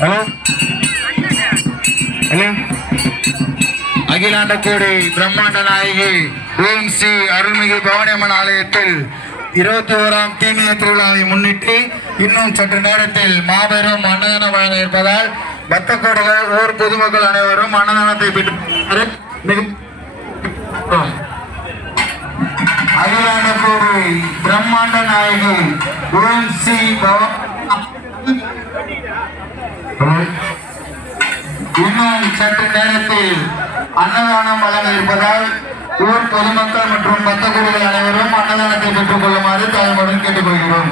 Hello hello. அகிலாண்டகோடி பிரம்மாண்ட நாயகி ஓம் ஸ்ரீ அருள்மிகு பவானியம்மன் ஆலயத்தில் 21ஆம் தீமிய திருவிழாவை முன்னிட்டு இன்னும் சற்று நேரத்தில் மாபெரும் அன்னதானம் வழங்க இருப்பதால் பக்த கோடிகள் ஊர் பொதுமக்கள் அனைவரும் அன்னதானத்தை பெற்று அகிலாண்டகோடி பிரம்மாண்ட நாயகி ஓம் ஸ்ரீ இன்னும் சற்று நேரத்தில் அன்னதானம் வழங்க இருப்பதால் ஊர் பொதுமக்கள் மற்றும் பக்த கோடிகள் அனைவரும் அன்னதானத்தை பெற்றுக் கொள்ளுமாறு தாழ்மையுடன் கேட்டுக்கொள்கிறோம்.